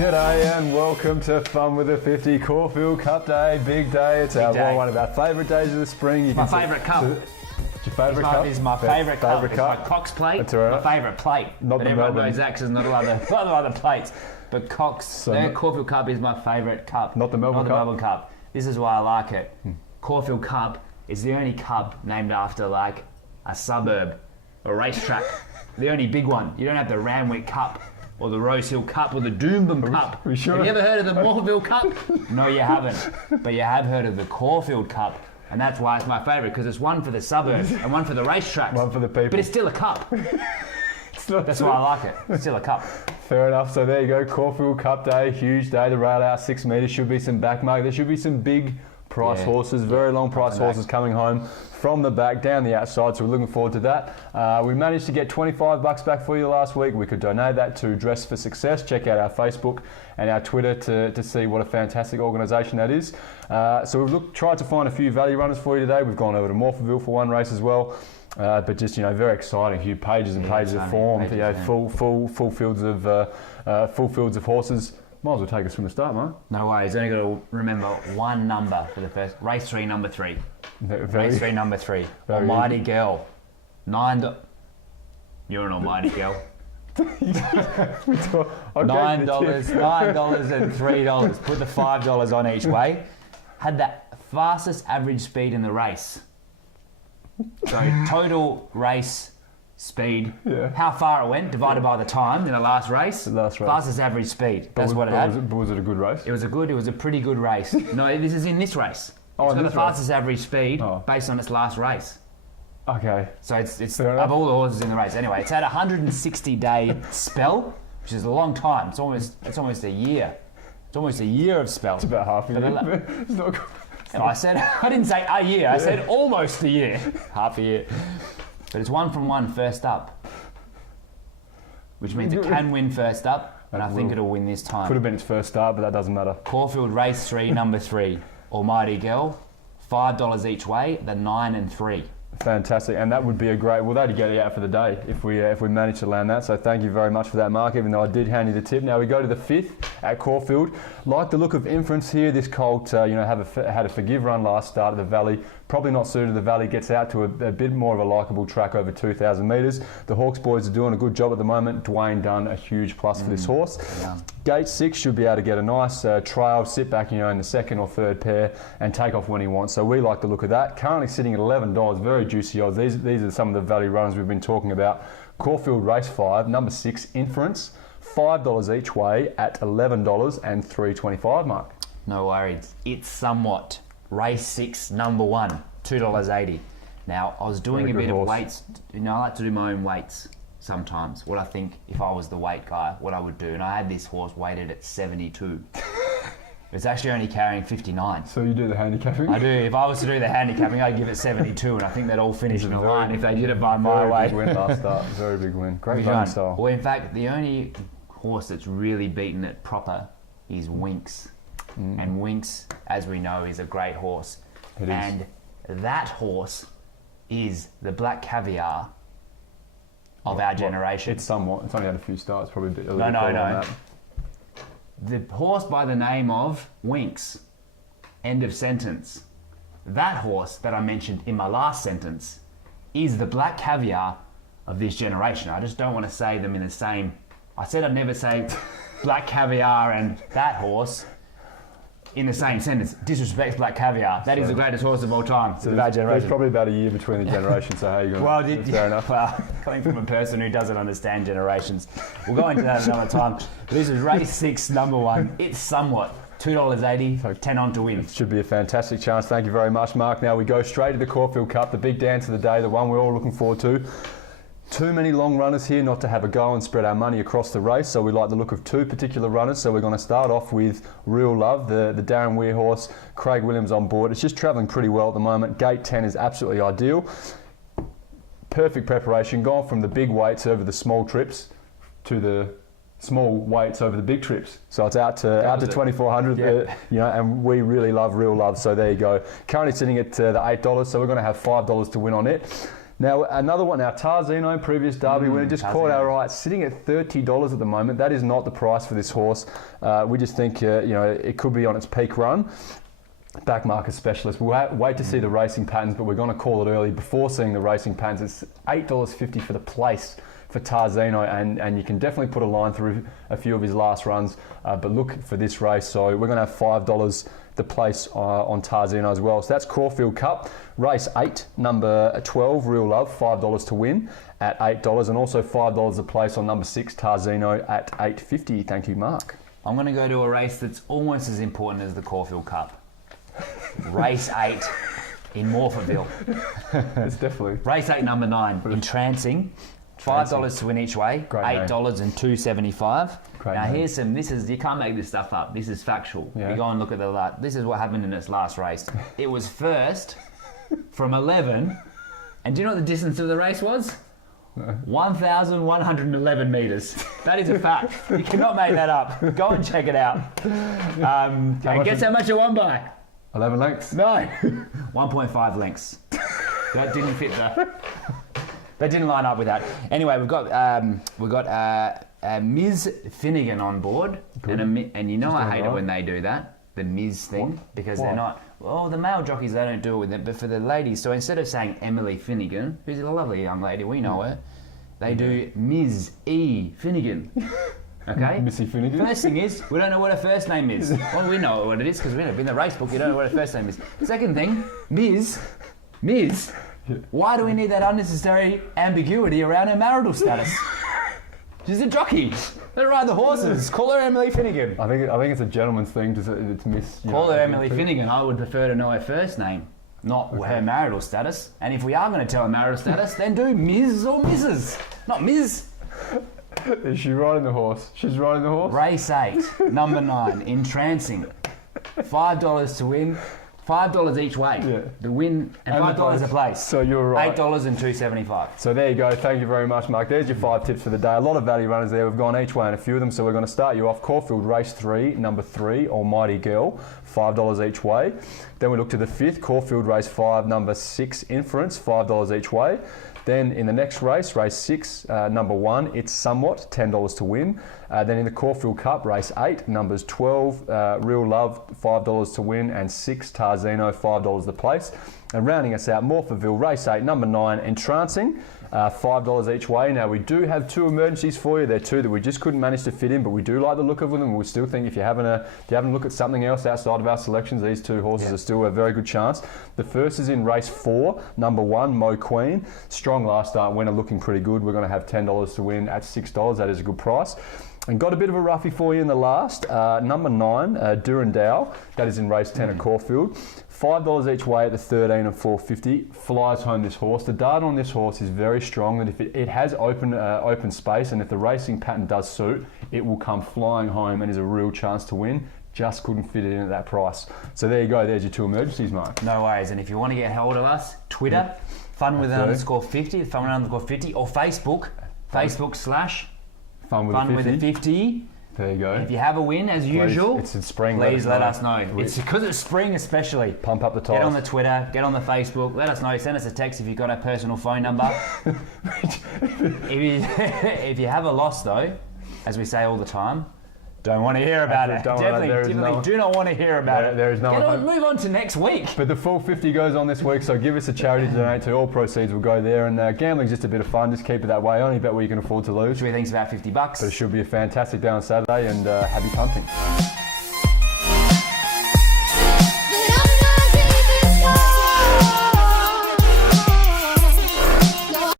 G'day and welcome to Fun with the 50 Caulfield Cup Day, big day. It's one of our favourite days of the spring. My favourite cup. It's your favourite cup? It's my favourite cup. It's my Cox plate. That's all right. My favourite plate. Not but the everyone Melbourne. knows that 'cause there's not a lot of plates. But Cox, their Caulfield Cup is my favourite cup. Not the Melbourne Cup? Melbourne Cup. This is why I like it. Caulfield Cup is the only cup named after like a suburb, a racetrack. The only big one. You don't have the Randwick Cup or the Rose Hill Cup or the Doomben Cup. we sure? Have you ever heard of the Moorville Cup? No, you haven't. But you have heard of the Caulfield Cup. And that's why it's my favourite, because it's one for the suburbs and one for the racetracks. One for the people. But it's still a cup. That's why I like it. It's still a cup. Fair enough. So there you go. Caulfield Cup Day, huge day. The rail out 6 metres. Should be some back mark. There should be some big price horses, very long price horses coming home from the back down the outside. So we're looking forward to that. We managed to get $25 back for you last week. We could donate that to Dress for Success. Check out our Facebook and our Twitter to see what a fantastic organisation that is. So we've tried to find a few value runners for you today. We've gone over to Morphettville for one race as well. But just, very exciting. Few pages and pages of form. Full fields of horses. Might as well take us from the start, mate. No worries. Only got to remember one number for the first race. 3, number 3. Race 3, number 3. Almighty easy. Girl. You're an almighty girl. $9 and $3. Put the $5 on each way. Had the fastest average speed in the race. So total race speed, how far it went divided by the time in the last race. Fastest average speed. That's what it had. Was it a good race? It was a pretty good race. No, this is in this race. Oh, it's got the fastest average speed based on its last race. Okay. So it's of all the horses in the race. Anyway, it's had a 160-day spell, which is a long time. It's almost a year. It's almost a year of spell. It's about half a year. It's not good. I didn't say a year. I said almost a year. Half a year. But it's 1 from 1 first up, which means it can win first up, and I think it'll win this time. Could have been its first start, but that doesn't matter. Caulfield Race 3, number 3, Almighty Girl, $5 each way, the 9 and 3. Fantastic, and that would be a great. Well, that'd get you out for the day if we manage to land that. So thank you very much for that, Mark. Even though I did hand you the tip. Now we go to the 5th at Caulfield. Like the look of Inference here. This colt, had a forgive run last start at the Valley. Probably not suited to the Valley. Gets out to a bit more of a likeable track over 2,000 metres. The Hawks boys are doing a good job at the moment. Dwayne Dunn, a huge plus for this horse. Yeah. Gate 6 should be able to get a nice trail, sit back, in the second or third pair, and take off when he wants. So we like the look of that. Currently sitting at $11, very juicy odds. These are some of the value runners we've been talking about. Caulfield Race 5, number 6, Inference, $5 each way at $11 and $3.25, Mark. No worries. It's somewhat. Race 6, number 1, $2.80. Now, I was doing a bit of weights. I like to do my own weights sometimes. What I think, if I was the weight guy, what I would do. And I had this horse weighted at 72. It's actually only carrying 59. So you do the handicapping? I do. If I was to do the handicapping, I'd give it 72, and I think they'd all finish in a line if they did it by my way. Very big win last start. Very big win. Great running style. Well, in fact, the only horse that's really beaten it proper is Winx. And Winx, as we know, is a great horse. It is. And that horse is the Black Caviar of our generation. It's somewhat. It's only had a few starts, probably a bit. No. The horse by the name of Winx. End of sentence. That horse that I mentioned in my last sentence is the Black Caviar of this generation. I just don't want to say them in the same. I said I'd never say Black Caviar and that horse in the same sentence. Disrespects Black Caviar. That is the greatest horse of all time. So there's probably about a year between the generations, so how are you going fair enough. Well, coming from a person who doesn't understand generations, we'll go into that another time. This is race 6, number 1. It's somewhat. $2.80, 10 on to win. It should be a fantastic chance. Thank you very much, Mark. Now we go straight to the Caulfield Cup, the big dance of the day, the one we're all looking forward to. Too many long runners here not to have a go and spread our money across the race, so we like the look of 2 particular runners. So we're going to start off with Real Love, the Darren Weir horse, Craig Williams on board. It's just travelling pretty well at the moment. Gate 10 is absolutely ideal. Perfect preparation, gone from the big weights over the small trips to the small weights over the big trips. So it's out to 2,400, and we really love Real Love, so there you go. Currently sitting at the $8, so we're going to have $5 to win on it. Now, another one, our Tarzino, previous Derby winner, just caught our eye, sitting at $30 at the moment. That is not the price for this horse. We just think, it could be on its peak run. Back market specialist. We'll wait to see the racing patterns, but we're going to call it early before seeing the racing patterns. It's $8.50 for the place for Tarzino, and you can definitely put a line through a few of his last runs, but look for this race. So we're going to have $5 the place on Tarzino as well. So that's Caulfield Cup. Race 8, number 12, Real Love, $5 to win at $8, and also $5 a place on number 6, Tarzino, at $8.50. Thank you, Mark. I'm going to go to a race that's almost as important as the Caulfield Cup. Race 8 in Morphettville. It's definitely. Race 8, number 9, Entrancing. $5 to win each way. Great name. $8 and $2.75. Great now name. here's some. You can't make this stuff up. This is factual. Yeah. You go and look at this is what happened in its last race. It was first from 11, and do you know what the distance of the race was? 1,111 metres. That is a fact. You cannot make that up. Go and check it out. And guess how much it won by? 11 lengths. No, 1.5 lengths. That didn't fit That didn't line up with that. Anyway, we've got Ms. Finnegan on board, and you know I hate it when they do that, the Ms. thing, because they're not. The male jockeys, they don't do it with it, but for the ladies, so instead of saying Emily Finnegan, who's a lovely young lady, we know her, they do Ms. E. Finnegan. Okay? Missy Finnegan. First thing is, we don't know what her first name is. Well, we know what it is because in the race book, you don't know what her first name is. Second thing, Ms. Why do we need that unnecessary ambiguity around her marital status? She's a jockey. Let her ride the horses. Call her Emily Finnegan. I think it's a gentleman's thing. It's Miss. Call her Emily Finnegan. I would prefer to know her first name, not her marital status. And if we are going to tell her marital status, then do Ms. or Mrs. Not Ms. Is she riding the horse? She's riding the horse? Race 8, number 9, Entrancing. $5 to win. $5 each way. Yeah. The win and $5 a place. So you're right. $8 and $2.75. So there you go. Thank you very much, Mark. There's your 5 tips for the day. A lot of value runners there. We've gone each way in a few of them. So we're going to start you off. Caulfield Race 3, number 3, Almighty Girl, $5 each way. Then we look to the 5th, Caulfield Race 5, number 6, Inference, $5 each way. Then in the next race, race 6, number 1, It's Somewhat, $10 to win. Then in the Caulfield Cup, race 8, numbers 12, Real Love, $5 to win, and 6, Tarzino, $5 the place. And rounding us out, Morphettville, race 8, number 9, Entrancing, $5 each way. Now we do have 2 emergencies for you. They're 2 that we just couldn't manage to fit in, but we do like the look of them, and we still think if you're having a look at something else outside of our selections, these 2 horses are still a very good chance. The first is in race 4, number 1, Mo Queen. Strong last start winner, looking pretty good. We're going to have $10 to win at $6. That is a good price. And got a bit of a roughie for you in the last. Number 9, Durandal. That is in race 10 at Caulfield. $5 each way at the 13 and $4.50. Flies home this horse. The data on this horse is very strong that if it has open space, and if the racing pattern does suit, it will come flying home and is a real chance to win. Just couldn't fit it in at that price. So there you go. There's your 2 emergencies, Mark. No worries. And if you want to get hold of us, Twitter, @funwith_50, @funwith_50, or Facebook / Fun with the the 50. 50. There you go. If you have a win, as usual, it's in spring. Please let us know. It's because it's spring, especially. Pump up the tires. Get on the Twitter, get on the Facebook. Let us know. Send us a text if you've got our personal phone number. If you have a loss, though, as we say all the time, don't want to hear about it. Definitely do not want to hear about it. There is no move on to next week. But the full 50 goes on this week, so give us a charity to donate to. All proceeds will go there. And gambling's just a bit of fun. Just keep it that way. Only bet where you can afford to lose. Which we think's about $50. But it should be a fantastic day on Saturday, and happy punting.